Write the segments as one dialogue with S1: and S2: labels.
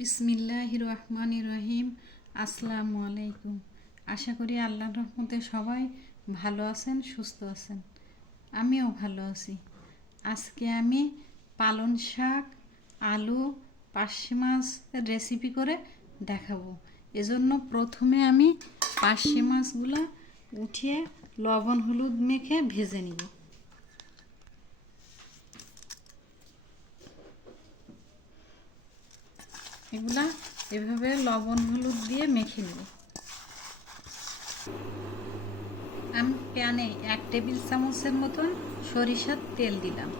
S1: বিসমিল্লাহ রহমান রহিম। আসসালামু আলাইকুম। আশা করি আল্লাহর রহমতে সবাই ভালো আছেন, সুস্থ আছেন। আমিও ভালো আছি। আজকে আমি পালন শাক, আলু, পার্শে মাছ রেসিপি করে দেখাবো। এজন্য প্রথমে আমি পার্শে মাছগুলো উঠিয়ে লবণ হলুদ মেখে ভেজে নিব। এগুলা এভাবে লবণ, হলুদ দিয়ে মেখে নেব। আমি প্যানে এক টেবিল চামচের মতন সরিষার তেল দিলাম।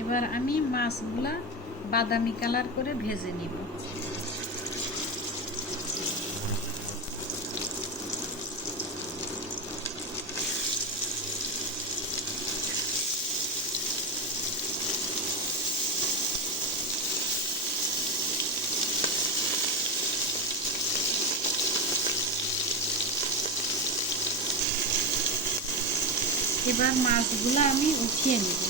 S1: এবার আমি মাছগুলা বাদামি কালার করে ভেজে নিব। এবার মাছগুলো আমি উঠিয়ে নিব।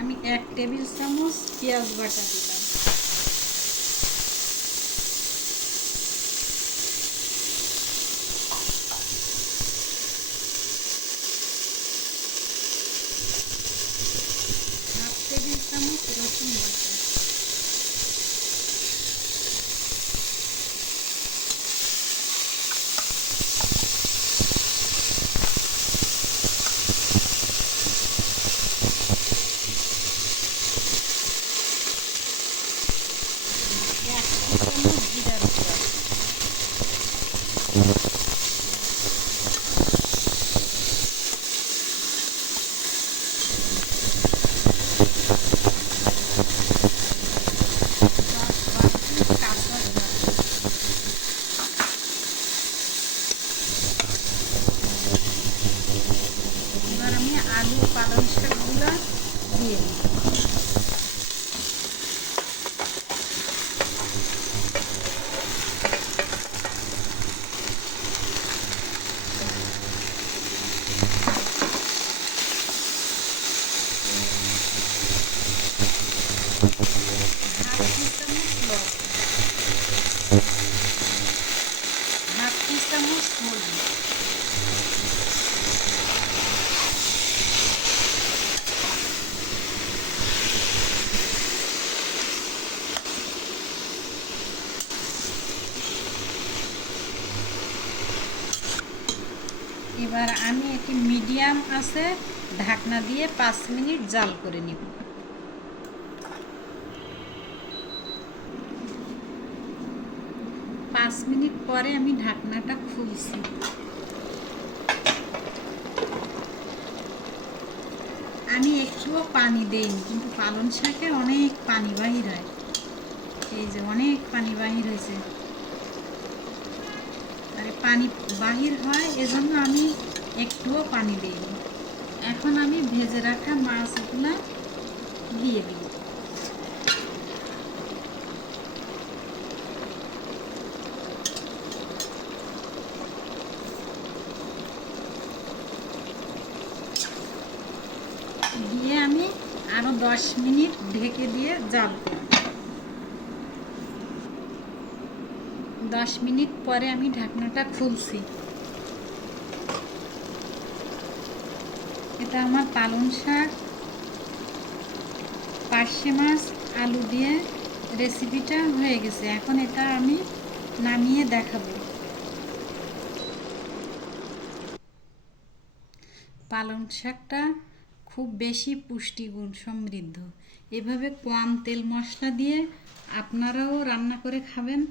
S1: আমি এক টেবিল চামচ পেঁয়াজ বাটা দিলাম। Thank you. এবার আমি এটি মিডিয়াম আছে ঢাকনা দিয়ে পাঁচ মিনিট জাল করে নিব। পাঁচ মিনিট পরে আমি ঢাকনাটা খুলছি। আমি একটুও পানি দেইনি, কিন্তু পালন শাকে অনেক পানি বাহির হয়। এই যে অনেক পানি বাহির হয়েছে। আর পানি বাহির হয়, এজন্য আমি একটুও পানি দিইনি। এখন আমি ভেজে রাখা মাছগুলো দিয়ে দিই দিয়ে আমি আরও দশ মিনিট ঢেকে দিয়ে জাল। দশ মিনিট পরে আমি ঢাকনাটা খুলছি। এটা আমার পালং শাক। পার্শে মাছ, আলু দিয়ে রেসিপিটা হয়ে গেছে। এখন এটা আমি নামিয়ে দেখাবো। পালং শাকটা খুব বেশি পুষ্টিগুণ সমৃদ্ধ। এভাবে কম তেল মশলা দিয়ে আপনারাও রান্না করে খাবেন।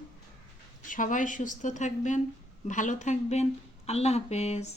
S1: সবাই সুস্থ থাকবেন, ভালো থাকবেন। আল্লাহ হাফেজ।